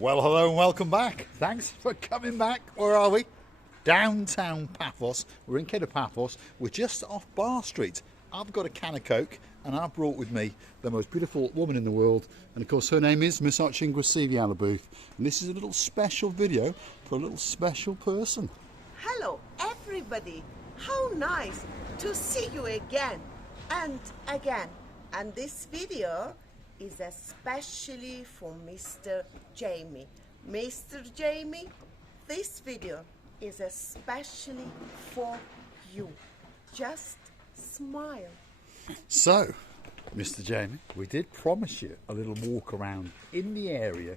Well, hello and welcome back. Thanks for coming back. Where are we? Downtown Paphos. We're in Paphos. We're just off Bar Street. I've got a can of Coke and I've brought with me the most beautiful woman in the world. And of course her name is Miss Alebooth. And this is a little special video for a little special person. Hello everybody. How nice to see you again and again. And this video is especially for Mr. Jamie. Mr. Jamie, this video is especially for you. Just smile. So, Mr. Jamie, we did promise you a little walk around in the area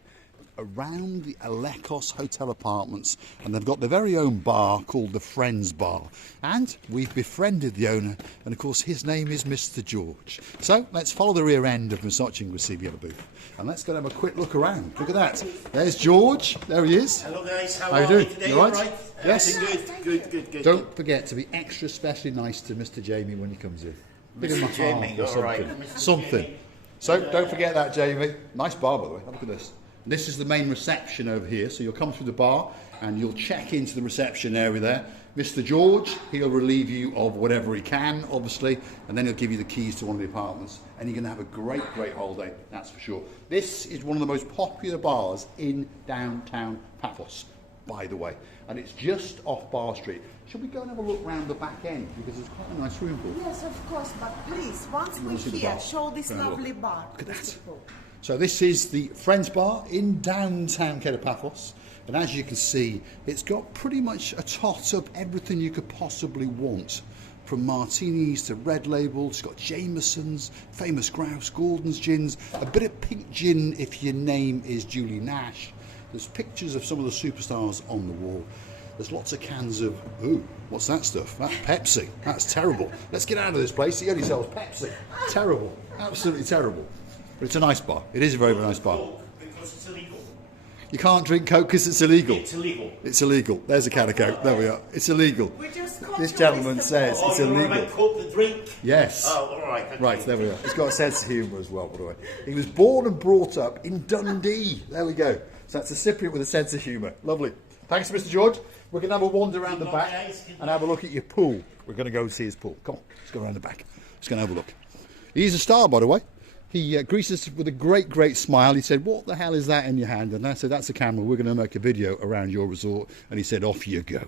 around the Alecos hotel apartments, and they've got their very own bar called the Friends Bar, and we've befriended the owner, and of course his name is Mr. George. So let's follow the rear end of Miss Alebooth and let's go and have a quick look around. Look at that. There's George. There he is. Hello guys, how you are doing? you today? You all right? Right? Yes. Good. Don't forget to be extra specially nice to Mr. Jamie when he comes in. Give him a Jamie, heart or all right. something. Jamie. So don't forget that, Jamie. Nice bar, by the way. Look at this. This is the main reception over here. So you'll come through the bar and you'll check into the reception area there. Mr. George, he'll relieve you of whatever he can, obviously, and then he'll give you the keys to one of the apartments. And you're going to have a great holiday, that's for sure. This is one of the most popular bars in downtown Paphos, by the way. And it's just off Bar Street. Shall we go and have a look round the back end? Because it's quite a nice swimming pool. Yes, of course, but please, once we're here, show this lovely bar. Look at that. So this is the Friends Bar in downtown Paphos, and as you can see, it's got pretty much a tot of everything you could possibly want, from martinis to red label. It's got Jameson's, famous grouse, Gordon's gins, a bit of pink gin if your name is Julie Nash. There's pictures of some of the superstars on the wall. There's lots of cans of, ooh, what's that stuff? That's Pepsi. That's terrible. Let's get out of this place. He only sells Pepsi. Terrible. Absolutely terrible. But it's a nice bar. It is a very nice bar. Because it's illegal. You can't drink Coke because it's illegal. It's illegal. It's illegal. There's a can of Coke. There we are. It's illegal. This gentleman says it's illegal. Coke, the drink? Yes. Oh, all right. Okay. Right, there we are. He's got a sense of humour as well, by the way. He was born and brought up in Dundee. There we go. So that's a Cypriot with a sense of humour. Lovely. Thanks, Mr. George. We're going to have a wander around the back and have a look at your pool. We're going to go and see his pool. Come on, let's go around the back. Let's go and have a look. He's a star, by the way. He greeted us with a great smile. He said, "What the hell is that in your hand?" And I said, "That's a camera. We're going to make a video around your resort." And he said, "Off you go."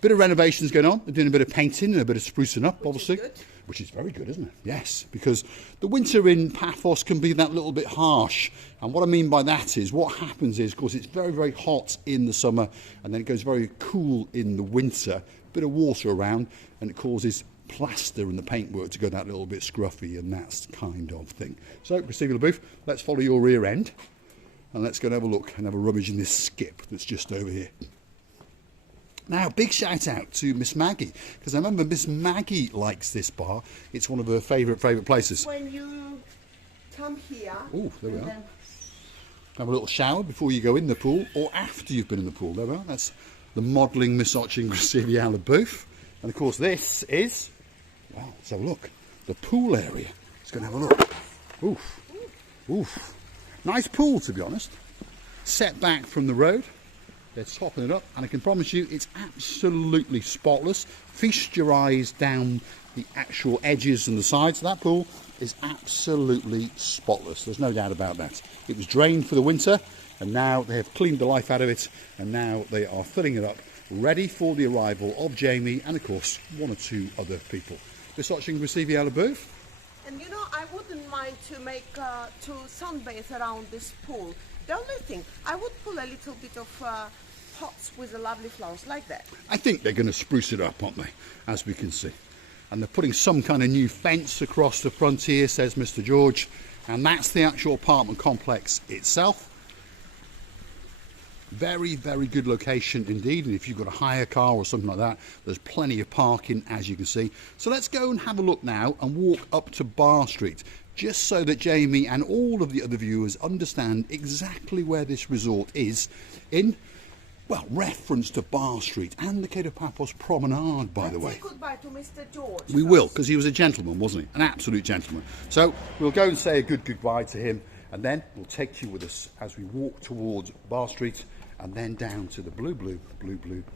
Bit of renovations going on. They're doing a bit of painting and a bit of sprucing up, obviously. Which is very good, isn't it? Yes, because the winter in Paphos can be that little bit harsh. And what I mean by that is, what happens is, of course, it's very hot in the summer, and then it goes very cool in the winter. Bit of water around, and it causes plaster and the paintwork to go that little bit scruffy, and that's kind of thing. So, Miss Alebooth, let's follow your rear end, and let's go and have a look and have a rummage in this skip that's just over here. Now, big shout out to Miss Maggie, because I remember Miss Maggie likes this bar. It's one of her favourite places. When you come here, oh, there we are. Have a little shower before you go in the pool, or after you've been in the pool. There we are. That's the modelling Miss Alebooth. And of course, this is, wow, let's have a look. The pool area. Let's go and have a look. Oof. Nice pool, to be honest. Set back from the road. They're topping it up, and I can promise you it's absolutely spotless. Feast your eyes down the actual edges and the sides of that pool. Is absolutely spotless. There's no doubt about that. It was drained for the winter, and now they have cleaned the life out of it, and now they are filling it up, ready for the arrival of Jamie and, of course, one or two other people. Miss Alebooth. and you know, I wouldn't mind to make to sunbathe around this pool. The only thing, I would put a little bit of pots with the lovely flowers like that. I think they're going to spruce it up, aren't they, as we can see. And they're putting some kind of new fence across the front here, says Mr. George, and that's the actual apartment complex itself. Very good location indeed, and if you've got a hire car or something like that, there's plenty of parking, as you can see. So let's go and have a look now and walk up to Bar Street, just so that Jamie and all of the other viewers understand exactly where this resort is in, well, reference to Bar Street and the Paphos Promenade, by the way. Say goodbye to Mr. George. We will, because he was a gentleman, wasn't he? An absolute gentleman. So we'll go and say a goodbye to him, And then we'll take you with us as we walk towards Bar Street and then down to the blue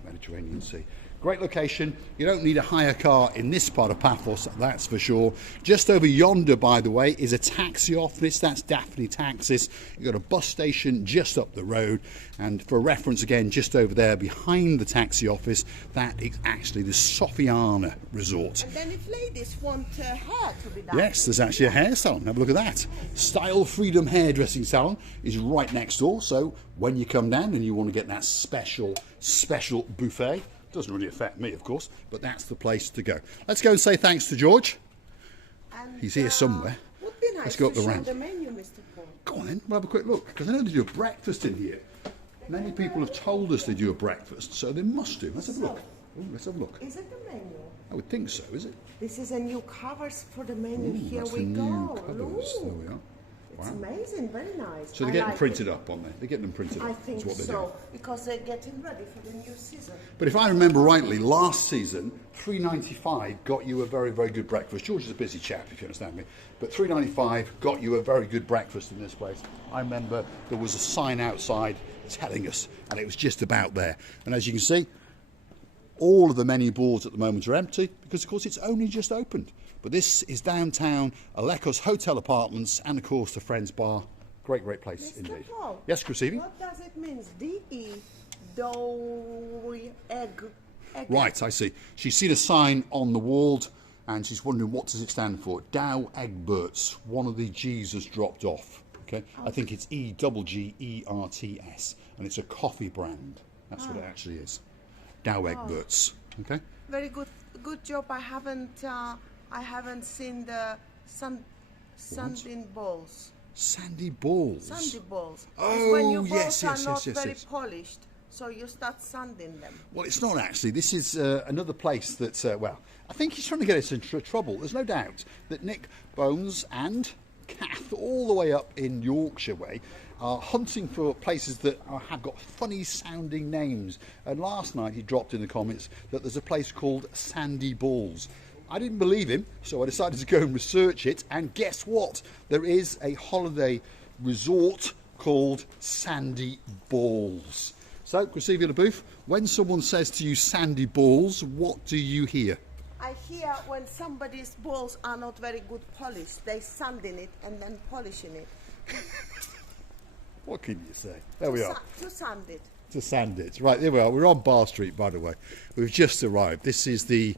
Mediterranean Sea. Great location. You don't need a hire car in this part of Paphos, that's for sure. Just over yonder, by the way, is a taxi office. That's Daphne Taxis. You've got a bus station just up the road. And for reference, again, just over there behind the taxi office, that is actually the Sofiana Resort. And then if ladies want hair to be done. Yes, there's actually a hair salon. Have a look at that. Style Freedom Hairdressing Salon is right next door. So when you come down and you want to get that special buffet, doesn't really affect me, of course, but that's the place to go. Let's go and say thanks to George. And, He's here somewhere. Would be nice Let's go up to the show ramp. the menu, Mr. Paul. Go on then, we'll have a quick look, because I know they do a breakfast in here. Many people have told us they do a breakfast, so they must do. Let's have a look. Ooh, let's have a look. Is it the menu? I would think so, is it? This is a new covers for the menu. Ooh, Here that's we the go. new covers. Look. There we are. It's Wow. amazing, very nice. So they're I getting like printed it. up, aren't they? They're getting them printed up. I think is what they're so, doing. because they're getting ready for the new season. But if I remember rightly, last season, $3.95 got you a very, very good breakfast. George is a busy chap, if you understand me. But $3.95 got you a very good breakfast in this place. I remember there was a sign outside telling us, and it was just about there. And as you can see, all of the menu boards at the moment are empty because, of course, it's only just opened. But this is downtown Alecos Hotel Apartments and, of course, the Friends Bar. Great, great place Mr. indeed. Paul, Yes, Chrissy? what does it mean? D-E, dough, egg. Right, I see. She's seen a sign on the wall and she's wondering what does it stand for. Dow Egberts. One of the G's has dropped off. Okay, I think it's EGGERTS, and it's a coffee brand. That's what it actually is. Dow Egberts. Okay. Very good job. I haven't seen the sanding balls. Sandy balls. Sandy balls. Oh, It's when your balls yes, are yes, not yes, very yes. polished, so you start sanding them. Well, it's not actually. This is another place that, well, I think he's trying to get us into trouble. There's no doubt that Nick Bones and Kath, all the way up in Yorkshire way, are hunting for places that have got funny sounding names. And last night he dropped in the comments that there's a place called Sandy Balls. I didn't believe him, so I decided to go and research it. And guess what? There is a holiday resort called Sandy Balls. So, Chrissy LaBouffe, when someone says to you Sandy Balls, what do you hear? I hear when somebody's balls are not very good polished, they sanding it and then polishing it. What can you say? There we are. To sand it. To sand it. Right, there we are. We're on Bar Street, by the way. We've just arrived. This is the...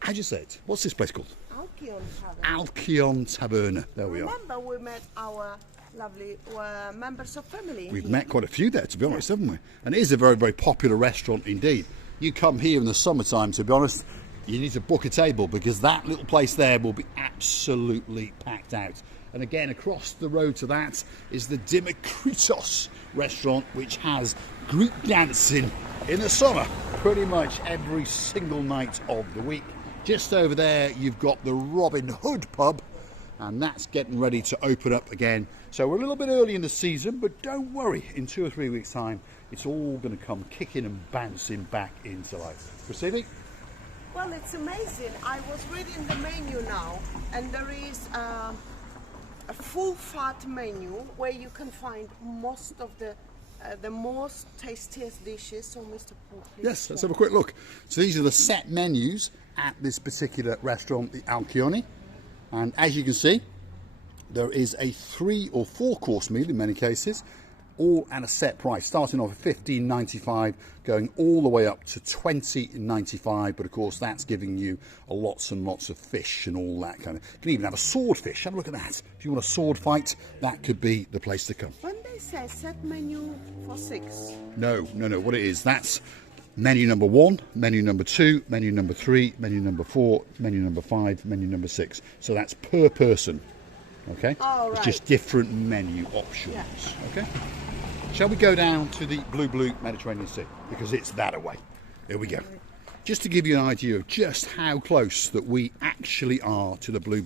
How'd you say it? What's this place called? Alkion Tavern. Alkion Taverna. There we are. Remember we met our lovely members of family. We've here. met quite a few there, to be honest, haven't we? And it is a very, very popular restaurant indeed. You come here in the summertime, to be honest, you need to book a table because that little place there will be absolutely packed out. And again, across the road to that is the Dimokritos restaurant, which has Greek dancing in the summer, pretty much every single night of the week. Just over there, you've got the Robin Hood pub, and that's getting ready to open up again. So we're a little bit early in the season, but don't worry, in 2 or 3 weeks' time, it's all going to come kicking and bouncing back into life. Proceeding? Well, it's amazing. I was reading the menu now, and there is a full fat menu where you can find most of the most tastiest dishes. So, Mr. Paul, please. Yes, let's have a quick look. So these are the set menus at this particular restaurant, the Alkioni. And as you can see, there is a 3 or 4 course meal in many cases, all at a set price, starting off at $15.95, going all the way up to $20.95. But of course, that's giving you lots and lots of fish and all that kind of. You can even have a swordfish. Have a look at that. If you want a sword fight, that could be the place to come. When they say set menu for 6, No. What it is, that's menu number 1, menu number 2, menu number 3, menu number 4, menu number 5, menu number 6. So that's per person. Okay? All It's right. just different menu options. Yeah. Okay? Shall we go down to the blue Mediterranean Sea? Because it's that away. Here we go. Just to give you an idea of just how close that we actually are to the blue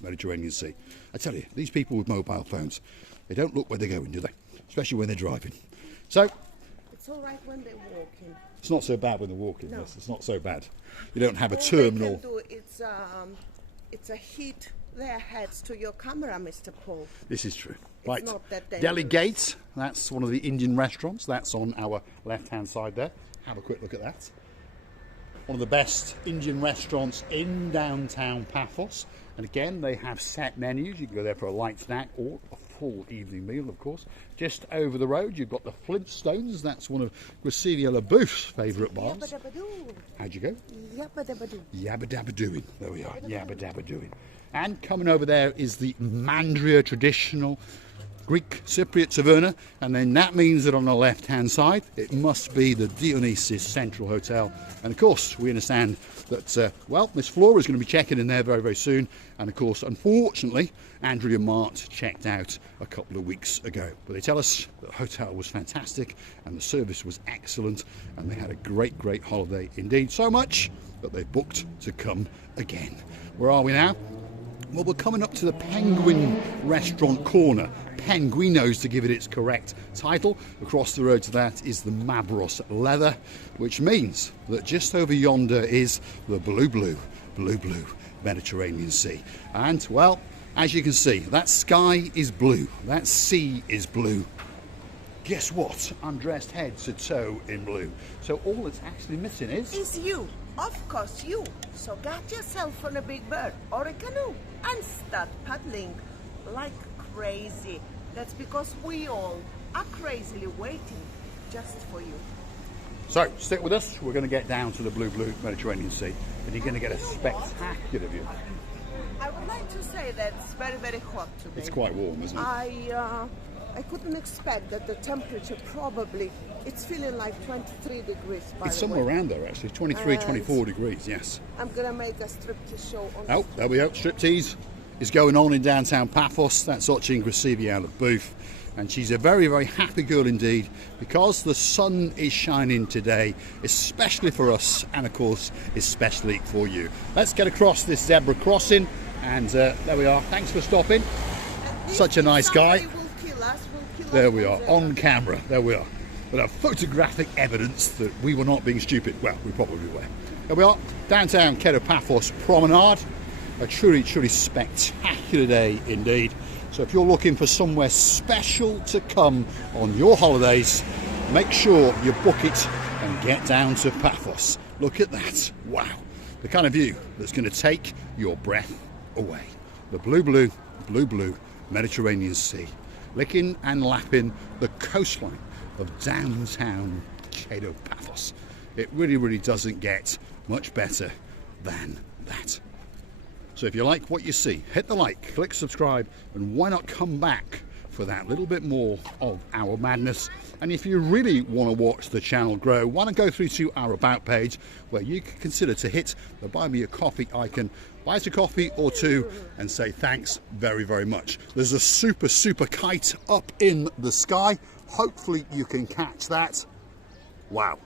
Mediterranean Sea. I tell you, these people with mobile phones, they don't look where they're going, do they? Especially when they're driving. So, it's all right when they're walking. it's not so bad when they're walking, No. yes, it's not so bad. You don't have a All terminal. they can do it's a heat their heads to your camera, Mr. Paul. This is true. Right, not that dangerous. Delhi Gate, that's one of the Indian restaurants. That's on our left-hand side there. Have a quick look at that. One of the best Indian restaurants in downtown Paphos. And again, they have set menus. You can go there for a light snack or a full evening meal, of course. Just over the road, you've got the Flintstones. That's one of Gracilia LaBeouf's favourite bars. Yabba-dabba-doo. How'd you go? Yabba-dabba-doo. Yabba dabba doing. There we are. Yabba dabba doing. And coming over there is the Mandria traditional Greek Cypriot taverna, and then that means that on the left hand side it must be the Dionysus Central Hotel. And of course we understand that well, Miss Flora is going to be checking in there very, very soon, and of course unfortunately Andrea Mart checked out a couple of weeks ago, but they tell us the hotel was fantastic and the service was excellent and they had a great holiday indeed, so much that they booked to come again. Where are we now? Well, we're coming up to the Penguin Restaurant Corner. Penguinos, to give it its correct title. Across the road to that is the Mavros Leather, which means that just over yonder is the blue Mediterranean Sea. And, well, as you can see, that sky is blue, that sea is blue. Guess what? I'm dressed head to toe in blue. So all that's actually missing is you. Of course you. So get yourself on a big bird or a canoe and start paddling like crazy. That's because we all are crazily waiting just for you. So stick with us. We're going to get down to the blue Mediterranean Sea, and you're going to get a spectacular view. I would like to say that it's very, very hot today. It's quite warm, isn't it? I couldn't expect that the temperature probably, it's feeling like 23 degrees by It's the somewhere way. around there actually, 23, 24 degrees, yes. I'm going to make a striptease show on Oh, there we go, striptease is going on in downtown Paphos. That's watching Gracilia LaBeouf, and she's a very, very happy girl indeed because the sun is shining today, especially for us and of course especially for you. Let's get across this zebra crossing, and there we are. Thanks for stopping. Such a nice guy. There we are, on camera, there we are. With our photographic evidence that we were not being stupid. Well, we probably were. There we are, downtown Paphos Promenade. A truly spectacular day indeed. So if you're looking for somewhere special to come on your holidays, make sure you book it and get down to Paphos. Look at that, wow. The kind of view that's going to take your breath away. The blue Mediterranean Sea, licking and lapping the coastline of downtown Paphos. It really doesn't get much better than that. So if you like what you see, hit the like, click subscribe, and why not come back for that little bit more of our madness. And if you really want to watch the channel grow, why not go through to our About page, where you can consider to hit the Buy Me a Coffee icon, buy us a coffee or two, and say thanks very much. There's a super kite up in the sky. Hopefully you can catch that. Wow.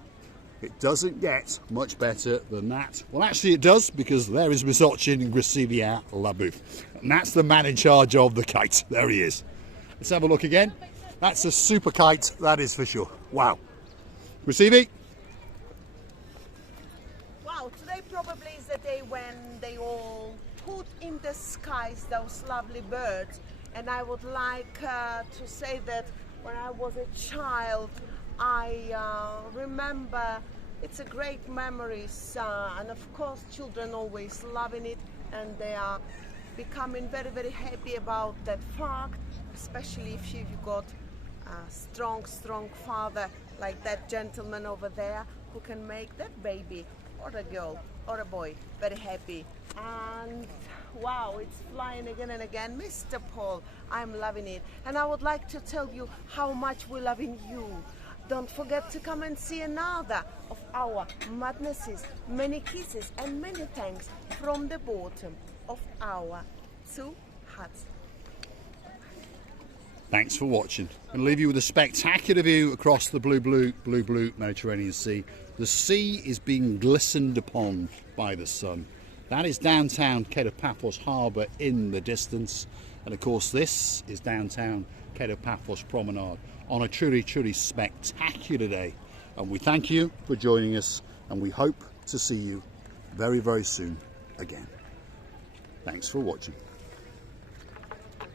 It doesn't get much better than that. Well, actually it does, because there is Miss Ochin and Gracilia LaBeouf. And that's the man in charge of the kite. There he is. Let's have a look again. That's a super kite, that is for sure. Wow. Gracilia? Wow, today probably is the day when they all put in the skies those lovely birds. And I would like to say that when I was a child, I remember it's a great memories, and of course children always loving it, and they are becoming very happy about that fact, especially if you've got a strong father like that gentleman over there who can make that baby or a girl or a boy very happy. And wow, it's flying again and again. Mr. Paul, I'm loving it, and I would like to tell you how much we're loving you. Don't forget to come and see another of our madnesses. Many kisses and many thanks from the bottom of our 2 hearts. Thanks for watching. I'm going to leave you with a spectacular view across the blue Mediterranean Sea. The sea is being glistened upon by the sun. That is downtown Paphos Harbour in the distance. And of course this is downtown Paphos Promenade on a truly spectacular day. And we thank you for joining us, and we hope to see you very soon again. Thanks for watching.